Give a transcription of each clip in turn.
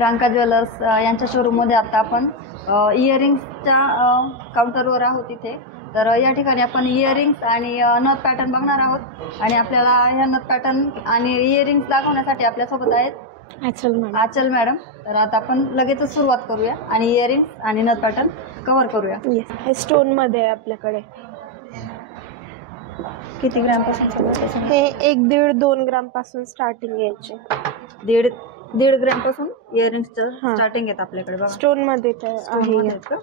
Ranka jewellers यांच्या शोरूममध्ये आता आपण इयरिंग्सच्या काउंटरवर आहोत इथे. तर या ठिकाणी आपण इयरिंग्स आणि नथ पॅटर्न बघणार आहोत आणि आपल्याला ह्या नथ पॅटर्न आणि इयरिंग्स दाखवण्यासाठी आपल्यासोबत आहेत आचल मॅडम. तर आता आपण लगेचच सुरुवात करूया आणि इयरिंग्स आणि नथ पॅटर्न कव्हर करूया. हे स्टोन मध्ये आहे आपल्याकडे. किती ग्रॅम पासून? हे 1-1.5-2 ग्राम पासून स्टार्टिंग यायचे. 1.5 ग्रॅम पासून इयरिंग्सचं स्टार्टिंग येत आपल्याकडे बघा. स्टोन मध्ये आहे का?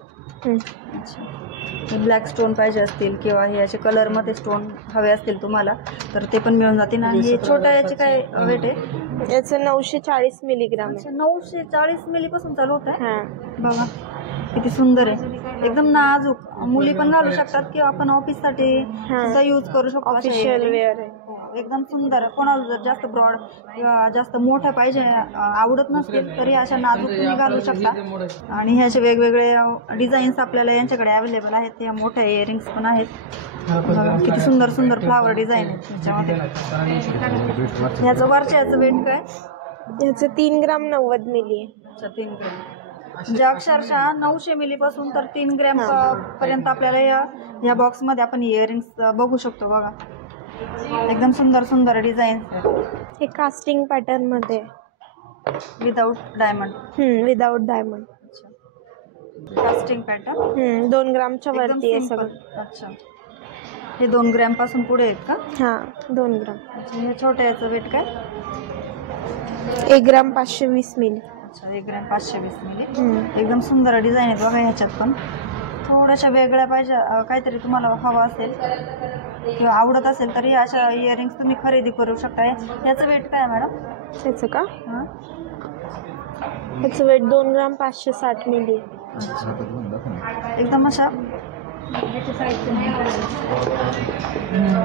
ब्लॅक स्टोन पाहिजे असतील किंवा हे असे कलर मध्ये स्टोन हवे असतील तुम्हाला तर ते पण मिळून जातील. आणि हे छोट्या याचे काय वेट आहे? याचं 940 मिलीग्राम आहे. 940 मिली पासून चालू होत आहे बघा. किती सुंदर आहे, एकदम नाजूक. मुली पण घालू शकतात किंवा आपण ऑफिस साठी यूज करू शकतो. ऑफिशियल वेअर आहे, एकदम सुंदर. कोणाला जर जास्त ब्रॉड किंवा जास्त मोठं पाहिजे आवडत नसतील तरी अशा नाजूक तुम्ही घालू शकता. आणि हे असे वेगवेगळे डिझाईन्स आपल्याला यांच्याकडे अवेलेबल आहेत. या मोठ्या इयरिंग्स पण आहेत बघा. किती सुंदर सुंदर फ्लावर डिझाईन आहे त्याच्यामध्ये. ह्याचं वरच्याचं वेट काय? ह्याचं 3 ग्राम 90 मिली आहे. अच्छा, 3 ग्रॅम. म्हणजे अक्षरशः 900 मिली पासून तर 3 ग्रॅम पर्यंत आपल्याला या बॉक्स मध्ये आपण इयरिंग्स बघू शकतो बघा. एकदम सुंदर सुंदर डिझाईन. हे कास्टिंग पॅटर्न मध्ये without diamond. Without diamond. Casting pattern 2 ग्रामच्या वरती आहे सगळं. अच्छा, हे 2 ग्रॅम पासून पुढे आहेत का? हा, 2 ग्राम. हे छोट्या याचं वेट काय? 1 ग्राम 520 मिली. अच्छा, 1 ग्रॅम 520 मिली. एकदम सुंदर डिझाईन आहेत बघा. ह्याच्यात पण थोड्याशा वेगळ्या पाहिजे काहीतरी तुम्हाला हवा असेल किंवा आवडत असेल तरी अशा इयरिंग्स तुम्ही खरेदी करू शकता. याचं वेट काय मॅडम? त्याचं का? त्याचं वेट 2 ग्राम 560 मिली. एकदम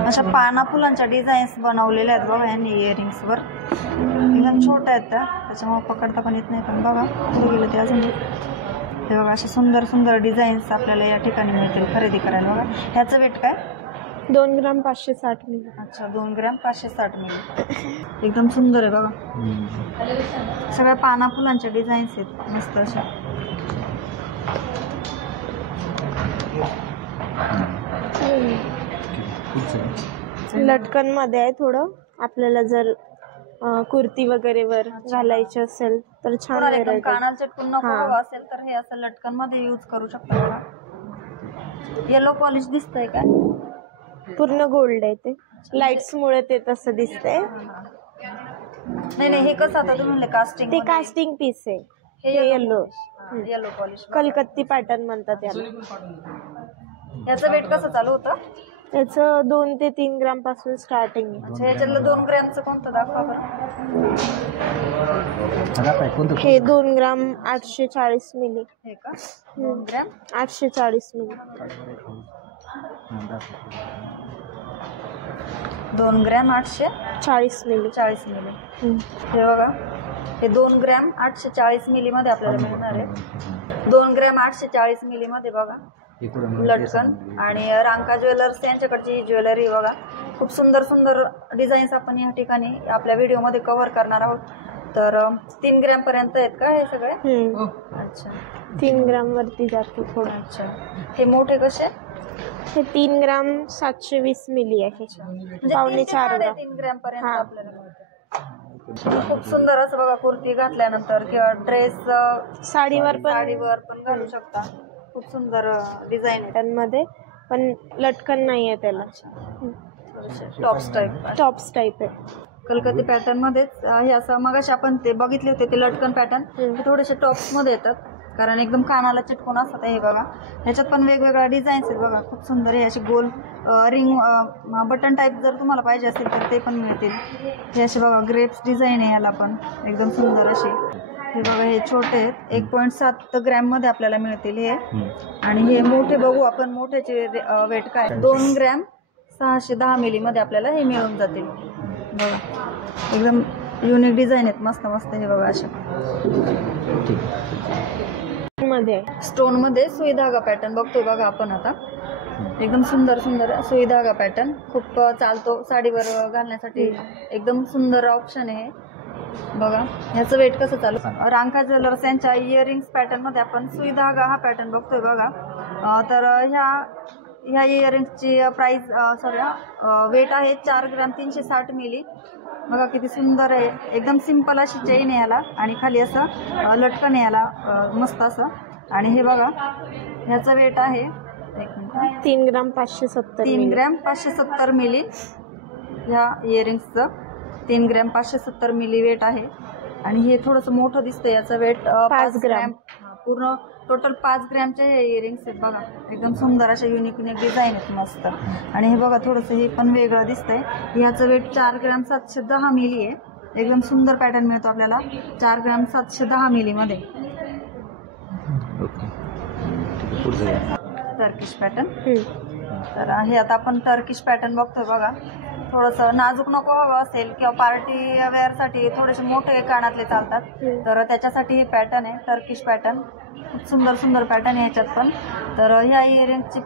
अशा पाना फुलांच्या डिझाईन्स बनवलेल्या आहेत बघा यांनी इयरिंग्सवर. एकदम छोट्या आहेत त्या, त्याच्यामुळे पकडता पण येत नाही. पण बघा गेलं ते अजून हे बघा. अशा सुंदर सुंदर डिझाईन्स आपल्याला या ठिकाणी मिळतील खरेदी करायला बघा. ह्याचं वेट काय? 2 ग्राम 560 मिली. अच्छा, 2 ग्रॅम 560 मिली. एकदम सुंदर आहे बघा. सगळ्या पाना फुलांच्या डिझाईन्स आहेत मस्त अशा. लटकन मध्ये आहे थोडं. आपल्याला जर कुर्ती वगैरे वर घालायची असेल तर छान आहे. कानाला चिटकून नको हवं असेल तर हे असं लटकन मध्ये यूज करू शकता बघा. येलो पॉलिश दिसतंय काय? पूर्ण गोल्ड आहे ते. लाईट्स मुळे ते तसं दिसतंय. नाही हे कसं आता तुम्ही म्हणले कास्टिंग? ते कास्टिंग पीस आहे. हे येलो पॉलिश कलकत्ती पॅटर्न म्हणतात याला. याचं वेट कसं चालू होतं? त्याचं 2 ते 3 ग्राम पासून स्टार्टिंग आहे. अच्छा, याच्यातलं 2 ग्रॅमचं कोणतं दाखवा बरं? हे 2 ग्राम 840 मिली. हे का? 2 gram 840 milli. 2 gram 840 milli. 40 milli. हे बघा, हे 2 ग्रॅम 840 मिली मध्ये आपल्याला मिळणार आहे. 2 ग्रॅम 840 मिली मध्ये बघा लटकन. आणि रांका ज्वेलर्स यांच्याकडची ज्वेलरी बघा. खूप सुंदर सुंदर डिझाईन्स आपण या ठिकाणी आपल्या व्हिडिओमध्ये कव्हर करणार आहोत. तर 3 ग्रॅम पर्यंत आहेत का हे सगळे? अच्छा, 3 ग्राम वरती जातो थोडं. अच्छा, हे मोठे कसे? हे 3 ग्राम 720 मिली आहे. पावणे 4 ग्राम. 3 ग्रॅम पर्यंत आपल्याला. खूप सुंदर असं बघा. कुर्ती घातल्यानंतर किंवा ड्रेस साडीवर पण घालू शकता. खूप सुंदर डिझाईन आहे त्यांमध्ये, पण लटकन नाही आहे त्याला. टॉप्स टाईप आहे. कलकत्ती पॅटर्न मध्येच हे असं. मगाशी आपण ते बघितले होते ते लटकन पॅटर्न, हे थोडेसे टॉप्स मध्ये येतात कारण एकदम कानाला चिटकून असतात. हे बघा, ह्याच्यात पण वेगवेगळ्या डिझाईन्स आहेत बघा. खूप सुंदर. हे असे गोल रिंग बटन टाईप जर तुम्हाला पाहिजे असेल तर ते पण मिळतील. हे असे बघा ग्रेप्स डिझाईन आहे याला पण, एकदम सुंदर असे. हे बघा, हे छोटे आहेत 1.7 ग्रॅम मध्ये आपल्याला मिळतील हे. आणि हे मोठे बघू आपण. मोठ्याचे वेट काय? 2 ग्रॅम 610 मिली मध्ये आपल्याला हे मिळून जातील बघा. एकदम युनिक डिझाईन आहेत मस्त मस्त. हे बघा अशा मध्ये स्टोन मध्ये सुई धागा पॅटर्न बघतोय बघा आपण आता. एकदम सुंदर सुंदर सुई धागा पॅटर्न. खूप चालतो साडीवर घालण्यासाठी. एकदम सुंदर ऑप्शन आहे. बघा ह्याचं वेट कसं चालू. रांका ज्वेलर्स यांच्या इयरिंग्स पॅटर्न मध्ये आपण सुई धागा हा पॅटर्न बघतोय बघा. तर ह्या इयरिंग्सची प्राइस वेट आहे 4 ग्रॅम 360 मिली. बघा किती सुंदर आहे, एकदम सिंपल अशी चेन आहे याला आणि खाली असं लटकन आहे याला मस्त असं. आणि हे बघा ह्याचं वेट आहे 3 ग्राम 570 3 ग्रॅम 570 मिली. ह्या इयरिंग्सचं 3 ग्रॅम 570 मिली वेट आहे. आणि हे थोडंसं मोठं दिसतं, याचं वेट 5 ग्रॅम. पूर्ण टोटल 5 ग्रॅमचे हे इयरिंग्स आहेत बघा. एकदम सुंदर अशा युनिक डिझाईन आहेत मस्त. आणि हे बघा थोडंसं हे पण वेगळं दिसतंय. ह्याचं वेट 4 ग्रॅम 710 मिली आहे. एकदम सुंदर पॅटर्न मिळतो आपल्याला 4 ग्रॅम 710 मिलीमध्ये. Turkish pattern. तर हे आता आपण टर्किश पॅटर्न बघतोय बघा. थोडंसं नाजूक नको हवं असेल किंवा पार्टी वेअरसाठी थोडेसे मोठे कानातले चालतात, तर त्याच्यासाठी हे पॅटर्न आहे टर्किश पॅटर्न. खूप सुंदर सुंदर पॅटर्न आहे ह्याच्यात पण. तर ह्या इयरिंगची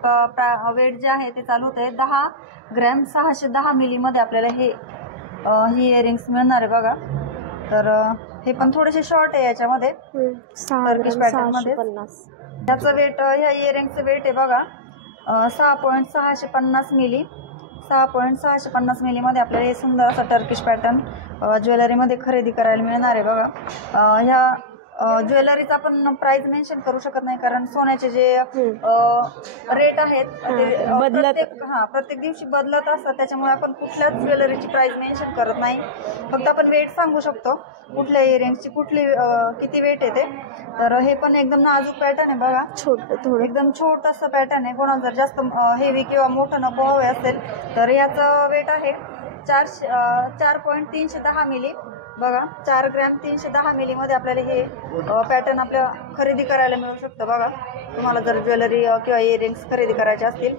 वेट जे आहे ते चालू होते 10 ग्रॅम 610 मिलीमध्ये आपल्याला ही इयरिंग्स मिळणार आहे बघा. तर हे पण थोडेसे शॉर्ट आहे याच्यामध्ये टर्किश पॅटर्नमध्ये. त्याचं वेट ह्या इयरिंगचं वेट आहे बघा 6.650 मिली. 6.650 मिलीमध्ये आपल्याला हे सुंदर असं टर्किश पॅटर्न ज्वेलरीमध्ये खरेदी करायला मिळणार आहे बघा. ह्या ज्वेलरीचा आपण प्राइस मेन्शन करू शकत नाही, कारण सोन्याचे जे रेट आहेत ते प्रत्येक दिवशी बदलत असतात. त्याच्यामुळे आपण कुठल्याच ज्वेलरीची प्राइस मेन्शन करत नाही. फक्त आपण वेट सांगू शकतो कुठल्या इयरिंग्सची किती वेट आहे ते. तर हे पण एकदम नाजूक पॅटर्न आहे बघा. थोडं एकदम छोटंसं पॅटर्न आहे. कोणाला जर जास्त हेवी किंवा मोठं नको हवे असेल तर याचं वेट आहे 4.310 मिली बघा. 4 ग्रॅम 310 मिलीमध्ये आपल्याला हे पॅटर्न आपल्या खरेदी करायला मिळू शकतं बघा. तुम्हाला जर ज्वेलरी किंवा इयरिंग्स खरेदी करायचे असतील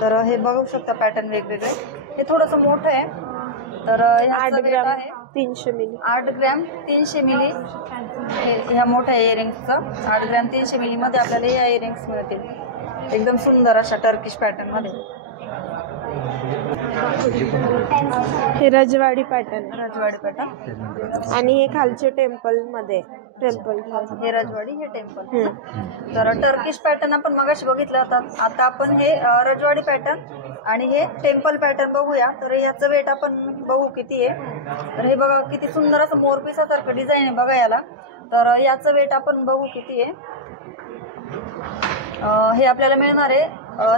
तर हे बघू शकता पॅटर्न वेगवेगळे. हे थोडंसं मोठं आहे. तर 8 ग्रॅम 300 मिली. 8 ग्रॅम 300 मिली ह्या मोठ्या इयरिंग्सचं 8 ग्रॅम 300 मिलीमध्ये आपल्याला या इयरिंग्स मिळतील एकदम सुंदर अशा टर्किश पॅटर्नमध्ये. हे रजवाडी पॅटर्न. रजवाडी पॅटर्न. आणि हे खालचे टेम्पल मध्ये हे रजवाडी हे टेम्पल. तर टर्किश पॅटर्न आपण मगाशी बघितलं होता. आता आपण हे रजवाडी पॅटर्न आणि हे टेम्पल पॅटर्न बघूया. तर याचं वेट आपण बघू किती आहे. तर हे बघा किती सुंदर असं मोरपिसासारखं डिझाईन आहे बघा याला. तर याचं वेट आपण बघू किती आहे. हे आपल्याला मिळणार आहे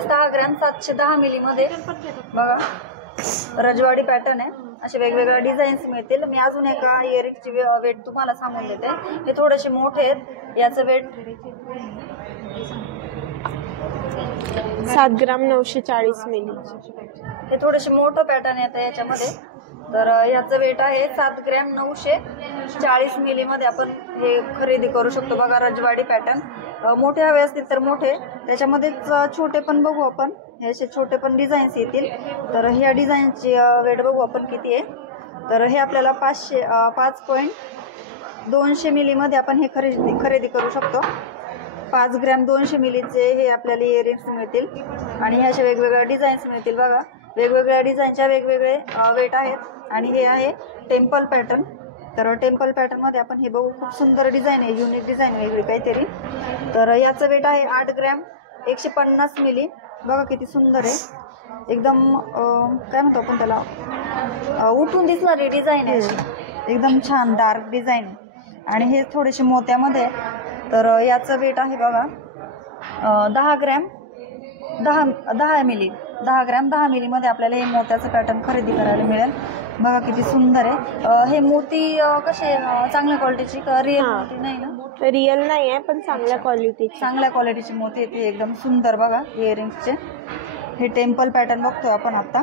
6 ग्रॅम 710 मिलीमध्ये बघा. रजवाडी पॅटर्न आहे. असे वेगवेगळ्या डिझाईन्स मिळतील. मी अजून एका इयरिंगची वेट तुम्हाला सांगून देते. हे थोडेसे मोठे आहेत. याचं वेट 7 ग्राम 940 मिली. हे थोडेसे मोठं पॅटर्न येतं याच्यामध्ये. तर याचं वेट आहे 7 ग्रॅम 940 मिलीमध्ये आपण हे खरेदी करू शकतो बघा. रजवाडी पॅटर्न मोठे हवे असतील तर मोठे, त्याच्यामध्येच छोटे पण बघू आपण. हे असे छोटे पण डिझाईन्स येतील. तर ह्या डिझाईनची वेट बघू आपण किती आहे. तर हे आपल्याला 5.200 मिलीमध्ये आपण हे खरेदी करू शकतो. 5 ग्रॅम 200 मिलीचे हे आपल्याला इयरिंग्स मिळतील. आणि ह्या अशा वेगवेगळ्या डिझाईन्स मिळतील बघा. वेगवेगळ्या डिझाईनच्या वेगवेगळे वेट आहेत. आणि हे आहे टेम्पल पॅटर्न. तर टेम्पल पॅटर्नमध्ये आपण हे बघू. खूप सुंदर डिझाईन आहे, युनिक डिझाईन वेगळी काहीतरी. तर याचं वेट आहे 8 ग्रॅम 150 मिली बघा. किती सुंदर आहे. एकदम काय म्हणतो आपण त्याला उठून दिसणारी डिझाईन आहे. एकदम छान डार्क डिझाईन. आणि हे थोडेसे मोत्यामध्ये. तर याचं वेट आहे बघा 10 ग्रॅम 10 मिली. 10 ग्रॅम 10 मिलीमध्ये आपल्याला हे मोत्याचं पॅटर्न खरेदी करायला मिळेल बघा. किती सुंदर आहे. हे मोती कसे चांगल्या क्वालिटीची का रिअल मोती नाही ना? रिअल नाही आहे पण चांगल्या क्वालिटीची मोती येते. एकदम सुंदर बघा इयरिंग्सचे. हे टेम्पल पॅटर्न बघतोय आपण आता.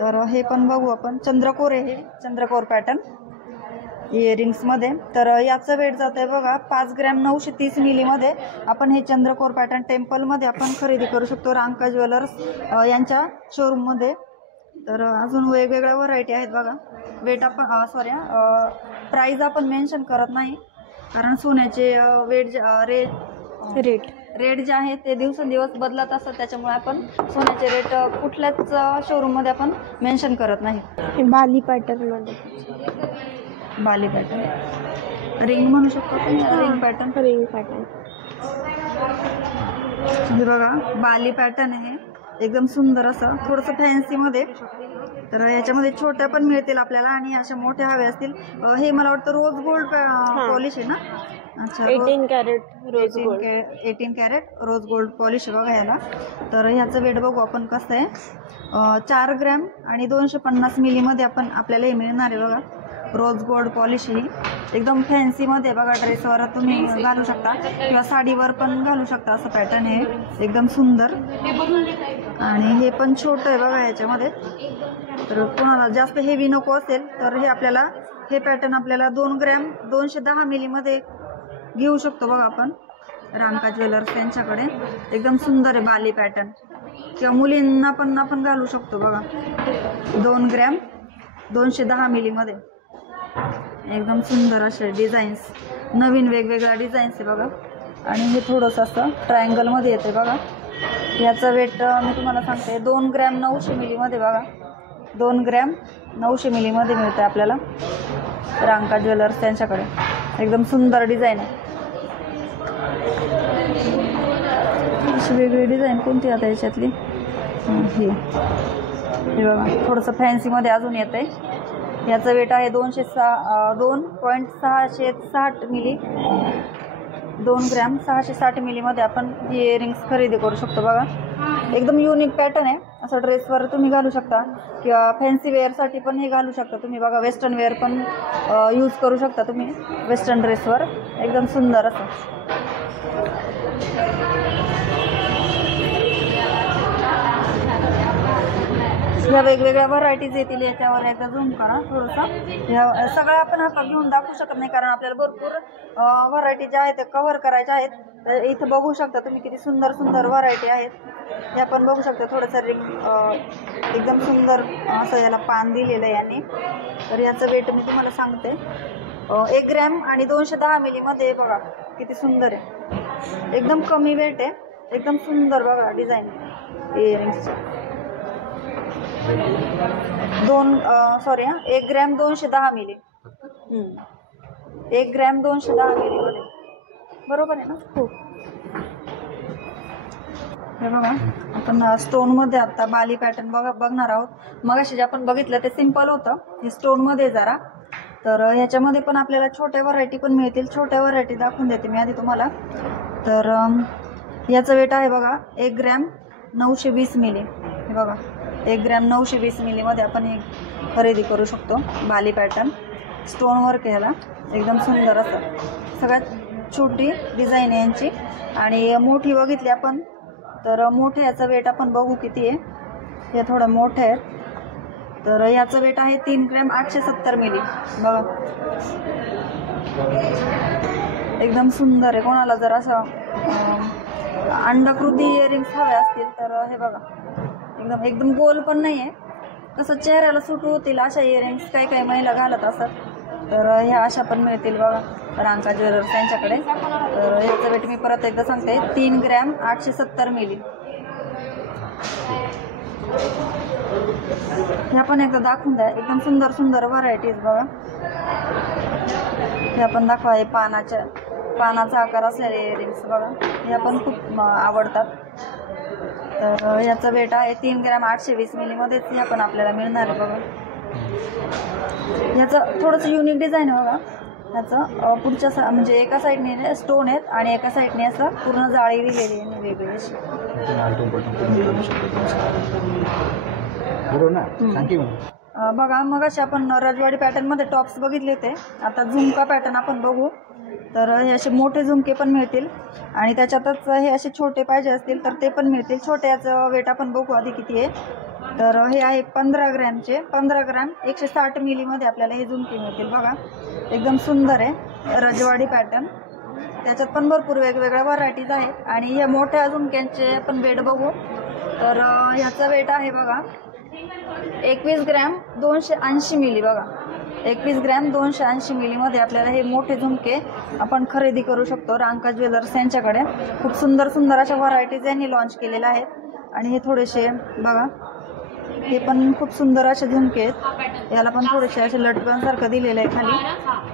तर हे पण बघू आपण. चंद्रकोर आहे, हे चंद्रकोर पॅटर्न इयरिंग्समध्ये. तर याचं वेट जात आहे बघा 5 ग्रॅम 930 मिलीमध्ये आपण हे चंद्रकोर पॅटर्न टेम्पलमध्ये आपण खरेदी करू शकतो रांका ज्वेलर्स यांच्या शोरूममध्ये. तर अजून वेगवेगळ्या व्हरायटी आहेत बघा. वेट आपण प्राईज आपण मेन्शन करत नाही, कारण सोन्याचे रेट जे आहे ते दिवसेंदिवस बदलत असतात. त्याच्यामुळे आपण सोन्याचे रेट कुठल्याच शोरूममध्ये आपण मेन्शन करत नाही. बाली पॅटर्न मध्ये बाली पॅटर्न, रिंग म्हणू शकतो आपण, रिंग पॅटर्न. Ring pattern. हे बघा बाली पॅटर्न आहे, एकदम सुंदर असं थोडंसं फॅन्सी मध्ये. तर याच्यामध्ये छोट्या पण मिळतील आपल्याला आणि अशा मोठ्या हव्या असतील. हे मला वाटतं रोज गोल्ड पॉलिश आहे ना. अच्छा, 18 carat rose gold. 18 carat rose gold polish आहे बघा ह्याला. तर ह्याचं वेट बघू आपण कसं आहे. 4 ग्रॅम आणि 250 मिलीमध्ये आपल्याला हे मिळणार आहे बघा. रोज गोल्ड पॉलिश ही एकदम फॅन्सी मध्ये बघा. ड्रेसवर तुम्ही घालू शकता किंवा साडीवर पण घालू शकता, असं पॅटर्न आहे एकदम सुंदर. आणि हे पण छोटं आहे बघा ह्याच्यामध्ये. तर कोणाला जास्त हेवी नको असेल तर हे पॅटर्न आपल्याला 2 ग्रॅम 210 मिलीमध्ये घेऊ शकतो बघा आपण. रांका ज्वेलर्स त्यांच्याकडे एकदम सुंदर आहे बाली पॅटर्न, किंवा मुलींना पण आपण घालू शकतो बघा. 2 ग्रॅम 210 मिलीमध्ये एकदम सुंदर असे डिझाईन्स, नवीन वेगवेगळ्या डिझाईन्स आहे बघा. आणि हे थोडंसं असं ट्रायंगलमध्ये येते बघा. ह्याचं वेट मी तुम्हाला सांगते 2 ग्रॅम 900 मिलीमध्ये बघा. 2 ग्रॅम 900 मिलीमध्ये मिळते आपल्याला रांका ज्वेलर्स त्यांच्याकडे. एकदम सुंदर डिझाईन आहे. अशी वेगळी डिझाईन कोणती आता याच्यातली, हे बघा थोडंसं फॅन्सीमध्ये अजून येत आहे. याचं वेट आहे 2.660 मिली. 2 ग्रॅम 660 मिलीमध्ये आपण ही इयरिंग्स खरेदी करू शकतो बघा. एकदम युनिक पॅटर्न आहे. असं ड्रेसवर तुम्ही घालू शकता किंवा फॅन्सी वेअरसाठी पण हे घालू शकता तुम्ही बघा. वेस्टर्न वेअर पण यूज करू शकता तुम्ही वेस्टर्न ड्रेसवर. एकदम सुंदर असं. ह्या वेगवेगळ्या व्हरायटीज येतील. याच्यावर एकदा झूम करा थोडंसं. सगळं आपण हातात घेऊन दाखवू शकत नाही कारण आपल्याला भरपूर व्हरायटी ज्या आहेत त्या कव्हर करायच्या आहेत. तर इथं बघू शकता तुम्ही किती सुंदर सुंदर व्हरायटी आहेत. हे आपण बघू शकता. थोडंसं रिंग एकदम सुंदर असं याला पान दिलेलं आहे यांनी. तर याचं वेट मी तुम्हाला सांगते 1 ग्रॅम आणि 210 मिलीमध्ये बघा किती सुंदर आहे. एकदम कमी वेट आहे, एकदम सुंदर बघा डिझाईन इयरिंग्सची. 1 ग्रॅम 210 मिली. 1 ग्रॅम 210 मिलीमध्ये बरोबर आहे ना. हो. हे बघा आपण स्टोनमध्ये आता बाली पॅटर्न बघणार आहोत. मगाशी जे आपण बघितलं ते सिम्पल होतं, हे स्टोनमध्ये जरा. तर ह्याच्यामध्ये पण आपल्याला छोट्या व्हरायटी पण मिळतील. छोट्या व्हरायटी दाखवून देते मी आधी तुम्हाला. तर याचं वेट आहे बघा 1 ग्रॅम 920 मिली. हे बघा 1 ग्रॅम 920 मिलीमध्ये आपण हे खरेदी करू शकतो बाली पॅटर्न. स्टोन वर्क ह्याला एकदम सुंदर असं. सगळ्यात छोटी डिझाईन आहे यांची. आणि मोठी बघितली आपण तर मोठे याचं वेट आपण बघू किती आहे. हे थोडं मोठे आहेत. तर याचं वेट आहे 3 ग्रॅम 870 मिली बघा. एकदम सुंदर आहे. कोणाला जर असं अंडाकृती इयरिंग्स हवे असतील तर हे बघा एकदम गोल पण नाही आहे, कसं चेहऱ्याला सूट होतील अशा इयरिंग्स काही महिला घालत असतात. तर ह्या अशा पण मिळतील बघा रांका ज्वेलर्स त्यांच्याकडे. तर ह्याचं वेट मी परत एकदा सांगते 3 ग्रॅम 870 मिली. ह्या पण एकदा दाखवून द्या. एकदम सुंदर सुंदर व्हरायटीज बघा. हे आपण दाखवा. हे पानाचा आकार असलेले इयरिंग्स बघा. ह्या पण खूप आवडतात. तर याचं वेट आहे 3 ग्रॅम 820 मिलीमध्येच ह्या पण आपल्याला मिळणार आहे बघा. ह्याचं थोडंसं युनिक डिझाईन आहे बघा. ह्याचं पुढच्या म्हणजे एका साईडने स्टोन आहेत आणि एका साईडने असं पूर्ण जाळी दिलेली आहे वेगळी अशी. बघा मगाशी आपण रजवाडी पॅटर्नमध्ये टॉप्स बघितले होते. आता झुमका पॅटर्न आपण बघू. तर हे असे मोठे झुमके पण मिळतील आणि त्याच्यातच हे असे छोटे पाहिजे असतील तर ते पण मिळतील. छोट्याचं वेट आपण बघू आधी किती आहे. तर हे आहे 15 ग्रॅमचे. 15 ग्रॅम 160 मिलीमध्ये आपल्याला हे झुमके मिळतील बघा. एकदम सुंदर आहे रजवाडी पॅटर्न. त्याच्यात पण भरपूर वेगवेगळ्या व्हरायटीज आहेत. आणि या मोठ्या झुमक्यांचे आपण वेट बघू. तर ह्याचा वेट आहे बघा 21 ग्रॅम 280 मिली बघा. 21 ग्रॅम 280 मिलीमध्ये आपल्याला हे मोठे झुमके आपण खरेदी करू शकतो रांका ज्वेलर्स यांच्याकडे. खूप सुंदर सुंदर अशा व्हरायटीज यांनी लॉन्च केलेल्या आहेत. आणि हे थोडेसे बघा हे पण खूप सुंदर असे झुमके आहेत. याला पण थोडेसे असे लटकनसारखं दिलेलं आहे खाली.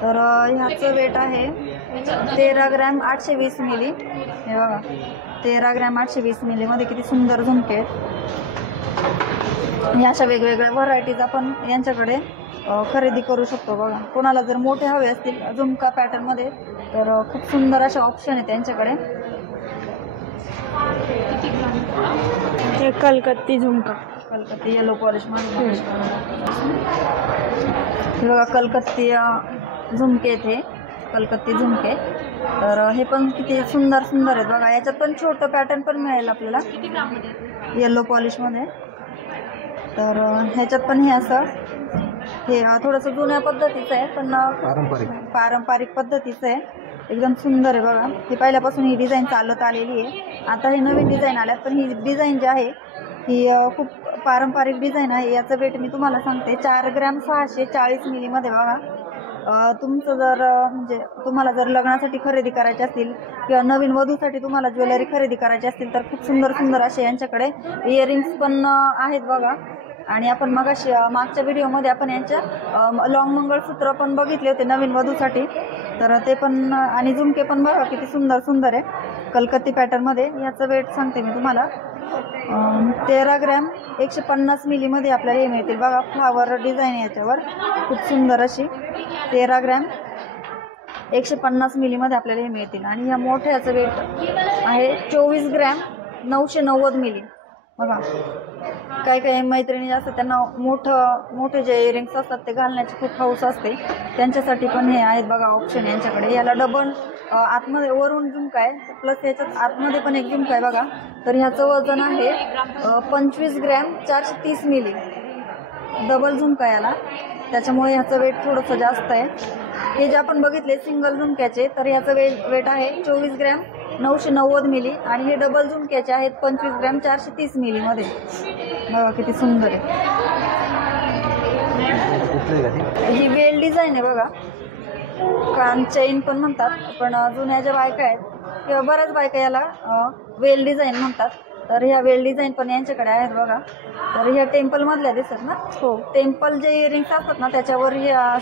तर ह्याचं वेट आहे 13 ग्रॅम 820 मिली. हे बघा 13 ग्रॅम 820 मिलीमध्ये किती सुंदर झुमके आहेत. ह्या अशा वेगवेगळ्या व्हरायटीज आपण यांच्याकडे खरेदी करू शकतो. बघा कोणाला जर मोठे हवे असतील झुमका पॅटर्नमध्ये तर खूप सुंदर असे ऑप्शन आहेत त्यांच्याकडे. हे कलकत्ती झुमका, कलकत्ती येलो पॉलिशमध्ये. हे बघा कलकत्ती झुमके आहेत, हे कलकत्ती झुमके. तर हे पण किती सुंदर सुंदर आहेत बघा. याच्यात पण छोटं पॅटर्न पण मिळेल आपल्याला येलो पॉलिशमध्ये. तर ह्याच्यात पण हे असं हे थोडंसं जुन्या पद्धतीचं आहे पण पारंपरिक पद्धतीचं आहे. एकदम सुंदर आहे बघा. हे पहिल्यापासून ही डिझाईन चालत आलेली आहे. आता हे नवीन डिझाईन आल्यात पण ही डिझाईन जी आहे ही खूप पारंपरिक डिझाईन आहे. याचं वेट मी तुम्हाला सांगते 4 ग्रॅम 640 मिलीमध्ये बघा. तुमचं जर म्हणजे तुम्हाला जर लग्नासाठी खरेदी करायची असतील किंवा नवीन वधूसाठी तुम्हाला ज्वेलरी खरेदी करायची असतील तर खूप सुंदर सुंदर असे यांच्याकडे इयरिंग्स पण आहेत बघा. आणि आपण मागच्या व्हिडिओमध्ये आपण यांच्या लॉंग मंगळसूत्र पण बघितले होते नवीन वधूसाठी. तर ते पण आणि झुमके पण बघा किती सुंदर सुंदर आहे कलकत्ती पॅटर्नमध्ये. याचं वेट सांगते मी तुम्हाला 13 ग्रॅम 150 मिलीमध्ये आपल्याला हे मिळतील बघा. फ्लावर डिझाईन याच्यावर खूप सुंदर अशी 13 ग्रॅम 150 मिलीमध्ये आपल्याला हे मिळतील. आणि या मोठ्याचं वेट आहे 24 ग्रॅम 990 मिली बघा. काही मैत्रिणी असतात त्यांना मोठे जे इयरिंग्स असतात ते घालण्याची खूप हौस असते, त्यांच्यासाठी पण हे आहेत बघा ऑप्शन यांच्याकडे. याला डबल आतमध्ये वरून झुमका आहे प्लस याच्यात आतमध्ये पण एक झुमका आहे बघा. तर ह्याचं वजन आहे 25 ग्रॅम 430 मिली. डबल झुमका याला, त्याच्यामुळे ह्याचं वेट थोडंसं जास्त आहे. हे जे आपण बघितले सिंगल झुमक्याचे तर ह्याचं वेट आहे 24 ग्रॅम 990 मिली. आणि हे डबल झुमक्याचे आहेत 25 ग्रॅम 430 मिलीमध्ये. बघा किती सुंदर आहे. ही वेल डिझाईन आहे बघा. कान चैन पण म्हणतात पण जुन्या ज्या बायका आहेत किंवा बऱ्याच बायका याला वेल डिझाईन म्हणतात. तर ह्या वेल डिझाईन पण यांच्याकडे आहेत बघा. तर ह्या टेम्पल मधल्या दिसतात ना. हो टेम्पल जे इयरिंग्स असतात ना त्याच्यावर ह्या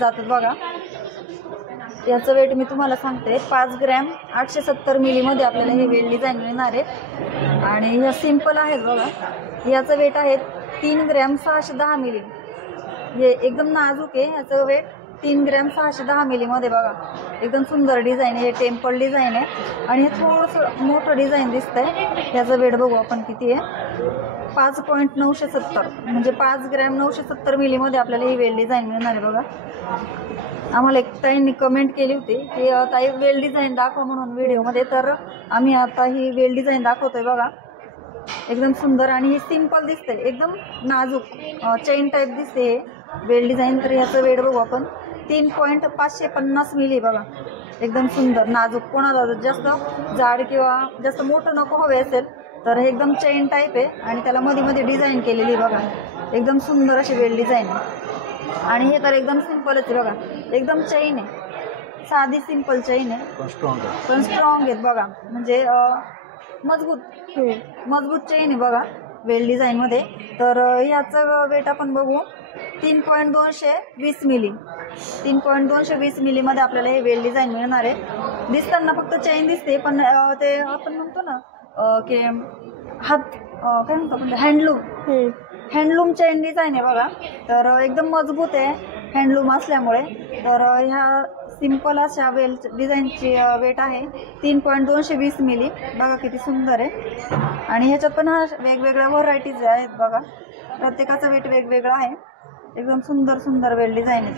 जातात बघा. याचं वेट मी तुम्हाला सांगते 5 ग्रॅम 870 मिलीमध्ये आपल्याला हे वेल डिझाईन मिळणार आहे. आणि ह्या सिम्पल आहेत बघा. याचं वेट आहे 3 ग्रॅम 610 मिली. हे एकदम नाजूक आहे. याचं वेट 3 ग्रॅम 610 मिलीमध्ये बघा. एकदम सुंदर डिझाईन आहे. हे टेम्पल डिझाईन आहे आणि हे थोडंसं मोठं डिझाईन दिसतंय. याचं वेट बघू आपण किती आहे. 5.970 म्हणजे 5 ग्रॅम 970 मिलीमध्ये आपल्याला ही वेल डिझाईन मिळणार आहे बघा. आम्हाला एक ताईंनी कमेंट केली होती की ताई वेल डिझाईन दाखवा म्हणून व्हिडिओमध्ये. तर आम्ही आता ही वेल डिझाईन दाखवतोय बघा. एकदम सुंदर आणि ही सिंपल दिसते एकदम नाजूक चेन टाईप दिसते हे वेल डिझाईन. तर ह्याचं वेट बघू आपण 3.550 मिली बघा. एकदम सुंदर नाजूक. कोणाला जास्त जाड किंवा जास्त मोठं नको हवे असेल तर हे एकदम चेन टाईप आहे आणि त्याला मध्ये मध्ये डिझाईन केलेली बघा. एकदम सुंदर अशी वेल डिझाईन आहे. आणि हे तर एकदम सिंपलच आहे बघा. एकदम चेन आहे, साधी सिंपल चेन आहे पण स्ट्रॉंग आहेत बघा. म्हणजे मजबूत चेन आहे बघा वेल डिझाईनमध्ये. तर ह्याचं वेट आपण बघू 3.220 मिली. 3.220 मिलीमध्ये आपल्याला हे वेल डिझाईन मिळणार आहे. दिसताना फक्त चेन दिसते पण ते आपण म्हणतो ना की हात काय म्हणतो आपण हँडलूम चेन डिझाईन आहे बघा. तर एकदम मजबूत आहे हँडलूम असल्यामुळे. तर ह्या सिंपल अशा वेल डिझाईनची वेट आहे 3.220 मिली. बघा किती सुंदर आहे. आणि ह्याच्यात पण वेगवेगळ्या व्हरायटीज आहेत बघा. प्रत्येकाचं वेट वेगवेगळं आहे. एकदम सुंदर सुंदर वेल डिझाईन आहे.